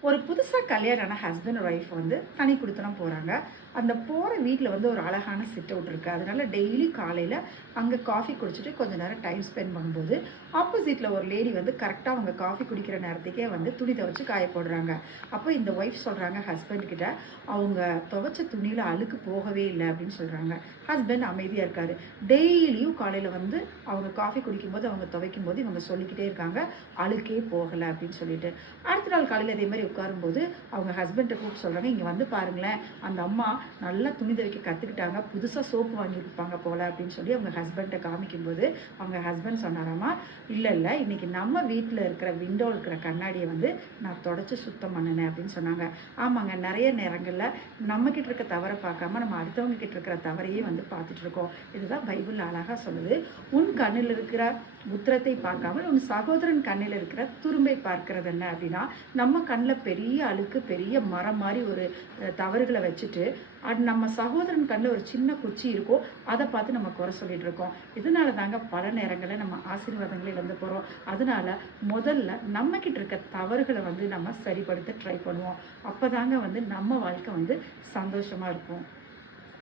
ஒரு புதுசா கல்யாணம் ஆன ஹஸ்பண்ட் அண்ட் ஒய்ஃப் வந்து தனி குடித்தனம் போறாங்க. அந்த போற வீட்ல வந்து ஒரு அழகான சிட் அவுட் இருக்கு. அதனால டெய்லி காலையில அங்க காஃபி குடிச்சிட்டு கொஞ்ச நேரம் டைம் ஸ்பெண்ட் பண்ணும்போது, ஆப்போசிட்ல ஒரு லேடி வந்து கரெக்ட்டா அவங்க காஃபி குடிக்கிற நேரத்துக்கே வந்து துணி துவைச்சு காய போடுறாங்க. அப்போ இந்த ஒய்ஃப் சொல்றாங்க ஹஸ்பண்ட் கிட்ட, அவங்க துவைச்ச துணியில அழுக்கு போகவே இல்ல அப்படின்னு சொல்றாங்க. ஹஸ்பண்ட் அமைதியா இருக்காரு. டெய்லியும் காலையில வந்து அவங்க காஃபி குடிக்கும்போது, அவங்க துவைக்கும்போது இவங்க சொல்லிக்கிட்டே இருக்காங்க, அழுக்கே போகல அப்படின்னு சொல்லிட்டு. அடுத்த நாள் காலையில இதே மாரி உட்காரும்போது, அவங்க ஹஸ்பண்ட்ட கூப்பிட்டு சொல்றாங்க, "இங்க வந்து பாருங்களேன், அந்த அம்மா நல்லா துணி துவைக்க கத்துக்கிட்டாங்க. புதுசா சோப்பு வாங்கியிருப்பாங்க போல" அப்படின்னு சொல்லி அவங்க ஹஸ்பண்ட்ட காமிக்கும்போது, அவங்க ஹஸ்பண்ட் சொன்னாராமா, "இல்ல, இல்ல இன்னைக்கு நம்ம வீட்ல இருக்கிற விண்டோல இருக்கிற கண்ணாடிய வந்து நான் தொடச்சு சுத்தம் பண்ணுனேன்" அப்படின்னு சொன்னாங்க. ஆமாங்க, நெறைய நேரங்கள்ல நம்ம கிட்ட இருக்க தவற பார்க்காம, நம்ம அடுத்தவங்க கிட்ட இருக்கிற தவறையே வந்து பார்த்துட்டு இருக்கோம். இதுதான் பைபிள் அழகா சொல்லுது. "உன் கண்ணில் இருக்கிற உத்திரத்தை பார்க்காமல், உன் சகோதரன் கண்ணில் இருக்கிற துரும்பை பார்க்கிறது என்ன?" அப்படின்னா, நம்ம கண்ல பெரிய அழுக்கு, பெரிய மரம் மாரி ஒரு தவறுகள வச்சுட்டு, அது நம்ம சகோதரன் கண்ல ஒரு சின்ன குச்சி இருக்கும். அத பார்த்து நம்ம குறை சொல்லிட்டு இருக்கோம். இதனால தாங்க பல நேரங்கள்ல நம்ம ஆசீர்வாதங்கள இழந்து போறோம். அதனால முதல்ல நம்ம கிட்ட இருக்க தவறுகள வந்து நம்ம சரிப்படுத்த ட்ரை பண்ணுவோம். அப்பதாங்க வந்து நம்ம வாழ்க்கை வந்து சந்தோஷமா இருக்கும்.